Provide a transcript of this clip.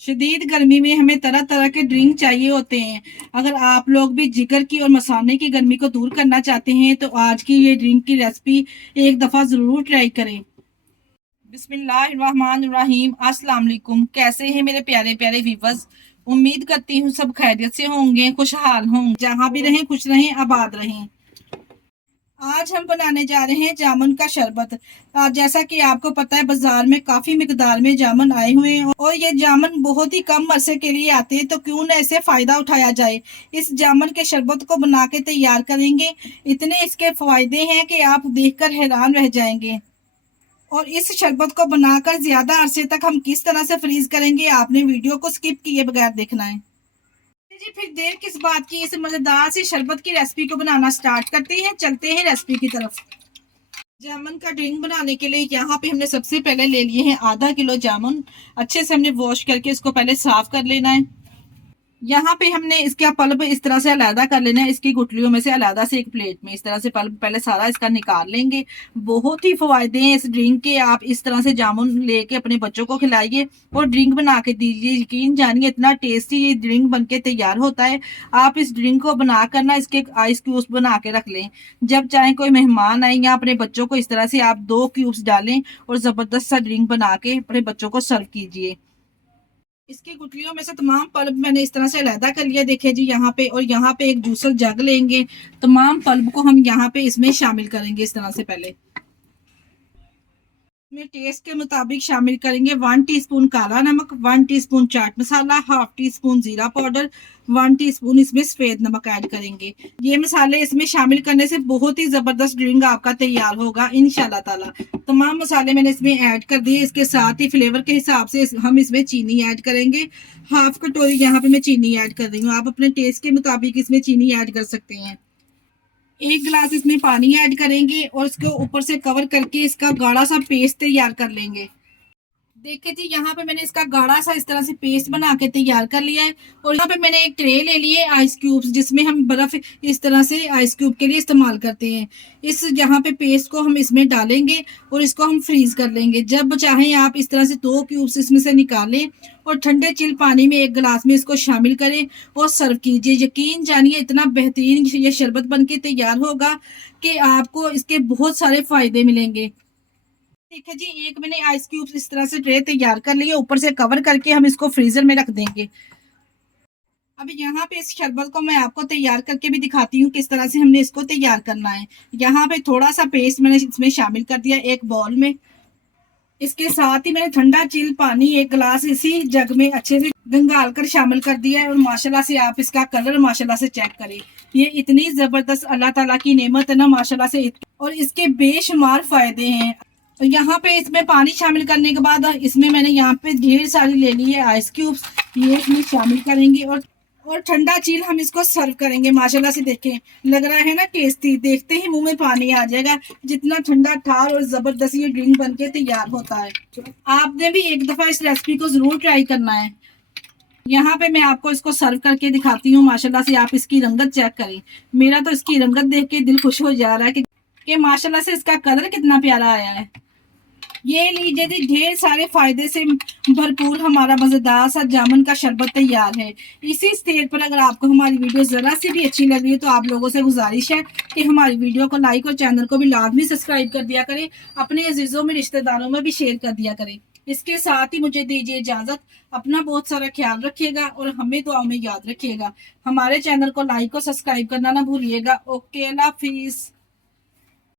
शदीद गर्मी में हमें तरह तरह के ड्रिंक चाहिए होते हैं। अगर आप लोग भी जिगर की और मसाने की गर्मी को दूर करना चाहते हैं तो आज की ये ड्रिंक की रेसिपी एक दफ़ा ज़रूर ट्राई करें। बिस्मिल्लाहिर्रहमानिर्रहीम। अस्सलाम वालेकुम। कैसे हैं मेरे प्यारे प्यारे व्यूवर्स। उम्मीद करती हूँ सब खैरियत से होंगे, खुशहाल होंगे, जहाँ भी रहें खुश रहें, आबाद रहें। आज हम बनाने जा रहे हैं जामुन का शरबत। जैसा कि आपको पता है बाजार में काफी मिकदार में जामुन आए हुए हैं और ये जामुन बहुत ही कम अरसे के लिए आते हैं, तो क्यों न इसे फायदा उठाया जाए। इस जामुन के शरबत को बना के तैयार करेंगे। इतने इसके फायदे हैं कि आप देखकर हैरान रह जाएंगे। और इस शरबत को बनाकर ज्यादा अरसे तक हम किस तरह से फ्रीज करेंगे, आपने वीडियो को स्किप किए बगैर देखना है। जी फिर देर किस बात की, इस मजेदार सी शरबत की रेसिपी को बनाना स्टार्ट करते हैं। चलते हैं रेसिपी की तरफ। जामुन का ड्रिंक बनाने के लिए यहाँ पे हमने सबसे पहले ले लिए हैं आधा किलो जामुन। अच्छे से हमने वॉश करके इसको पहले साफ कर लेना है। यहाँ पे हमने इसका पल्प इस तरह से अलग कर लेना है। इसकी गुठलियों में से अलग से एक प्लेट में इस तरह से पल्प पहले सारा इसका निकाल लेंगे। बहुत ही फायदे हैं इस ड्रिंक के। आप इस तरह से जामुन लेके अपने बच्चों को खिलाइए और ड्रिंक बना के दीजिए। यकीन जानिए इतना टेस्टी ये ड्रिंक बन के तैयार होता है। आप इस ड्रिंक को बना कर ना इसके आइस क्यूब्स बना के रख लें। जब चाहे कोई मेहमान आए या अपने बच्चों को इस तरह से आप 2 क्यूब्स डालें और जबरदस्त सा ड्रिंक बना के अपने बच्चों को सर्व कीजिए। इसकी गुठलियों में से तमाम पल्प मैंने इस तरह से अलहदा कर लिया, देखिए जी यहाँ पे। और यहाँ पे एक जूसर जग लेंगे। तमाम पल्प को हम यहाँ पे इसमें शामिल करेंगे इस तरह से। पहले इसमें टेस्ट के मुताबिक शामिल करेंगे 1 टीस्पून काला नमक, 1 teaspoon chaat masala, half tea spoon जीरा पाउडर, 1 टीस्पून इसमें सफेद नमक ऐड करेंगे। ये मसाले इसमें शामिल करने से बहुत ही जबरदस्त ड्रिंक आपका तैयार होगा इंशाल्लाह ताला। तमाम मसाले मैंने इसमें ऐड कर दिए। इसके साथ ही फ्लेवर के हिसाब से हम इसमें चीनी ऐड करेंगे। हाफ कटोरी यहाँ पे मैं चीनी ऐड कर रही हूँ। आप अपने टेस्ट के मुताबिक इसमें चीनी ऐड कर सकते हैं। 1 गिलास इसमें पानी ऐड करेंगे और इसके ऊपर से कवर करके इसका गाढ़ा सा पेस्ट तैयार कर लेंगे। देखिए जी यहाँ पे मैंने इसका गाढ़ा सा इस तरह से पेस्ट बना के तैयार कर लिया है। और यहाँ पे मैंने एक ट्रे ले लिए आइस क्यूब्स, जिसमें हम बर्फ इस तरह से आइस क्यूब के लिए इस्तेमाल करते हैं। इस यहाँ पे पेस्ट को हम इसमें डालेंगे और इसको हम फ्रीज कर लेंगे। जब चाहें आप इस तरह से 2 क्यूब्स इसमें से निकालें और ठंडे चिल पानी में 1 गिलास में इसको शामिल करें और सर्व कीजिए। यकीन जानिए इतना बेहतरीन ये शरबत बन के तैयार होगा कि आपको इसके बहुत सारे फायदे मिलेंगे। देखिए जी एक मैंने आइस क्यूब्स इस तरह से ट्रे तैयार कर लिया, ऊपर से कवर करके हम इसको फ्रीजर में रख देंगे। अब यहाँ पे इस शरबत को मैं आपको तैयार करके भी दिखाती हूँ किस तरह से हमने इसको तैयार करना है। यहाँ पे थोड़ा सा पेस्ट मैंने इसमें शामिल कर दिया एक बाउल में। इसके साथ ही मैंने ठंडा चिल पानी 1 गिलास इसी जग में अच्छे से गंगाल कर शामिल कर दिया है। और माशाल्लाह से आप इसका कलर माशाल्लाह से चेक करें। ये इतनी जबरदस्त अल्लाह ताला की नेमत है ना माशाल्लाह से। और इसके बेशुमार फायदे हैं। तो यहाँ पे इसमें पानी शामिल करने के बाद इसमें मैंने यहाँ पे ढेर सारी ले ली है आइस क्यूब्स, ये इसमें शामिल करेंगे और ठंडा चील हम इसको सर्व करेंगे। माशाल्लाह से देखें लग रहा है ना टेस्टी, देखते ही मुंह में पानी आ जाएगा। जितना ठंडा ठार और जबरदस्त ये ड्रिंक बनके तैयार होता है। आपने भी एक दफा इस रेसिपी को जरूर ट्राई करना है। यहाँ पे मैं आपको इसको सर्व करके दिखाती हूँ। माशाल्लाह से आप इसकी रंगत चेक करें। मेरा तो इसकी रंगत देख के दिल खुश हो जा रहा है कि माशाल्लाह से इसका कलर कितना प्यारा आया है। ये लीजिए जी ढेर सारे फायदे से भरपूर हमारा मजेदार सा जामुन का शरबत तैयार है। इसी स्टेज पर अगर आपको हमारी वीडियो जरा सी भी अच्छी लग रही है तो आप लोगों से गुजारिश है कि हमारी वीडियो को लाइक और चैनल को भी लाजमी सब्सक्राइब कर दिया करें। अपने अजीजों में रिश्तेदारों में भी शेयर कर दिया करें। इसके साथ ही मुझे दीजिए इजाजत। अपना बहुत सारा ख्याल रखिएगा और हमें दुआ में याद रखिएगा। हमारे चैनल को लाइक और सब्सक्राइब करना ना भूलिएगा। ओके, अल्लाह हाफिज।